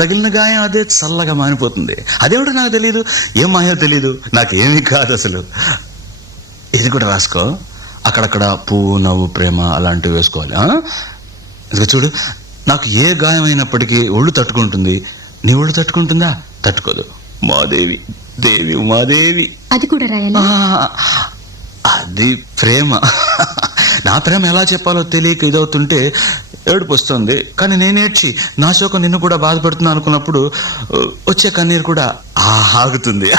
తగిలిన గాయం అదే చల్లగా మానిపోతుంది. అదేవిడ నాకు తెలియదు, ఏం మాయో తెలియదు, నాకేమీ కాదు అసలు. ఇది కూడా రాసుకో, అక్కడక్కడ పువ్వు, నవ్వు, ప్రేమ అలాంటివి వేసుకోవాలి. ఇదిగో చూడు, నాకు ఏ గాయం అయినప్పటికీ ఒళ్ళు తట్టుకుంటుంది. నీ ఒళ్ళు తట్టుకుంటుందా? తట్టుకోదు. ఉమాదేవి, దేవి ఉమాదేవి. అది కూడా రాయాలి. అది ప్రేమ. నా ప్రేమ ఎలా చెప్పాలో తెలియక ఇదవుతుంటే ఏడుపు వస్తుంది. కానీ నేనేడ్చి నా శోకం నిన్ను కూడా బాధపడుతున్నా అనుకున్నప్పుడు వచ్చే కన్నీరు కూడా ఆగుతుంది.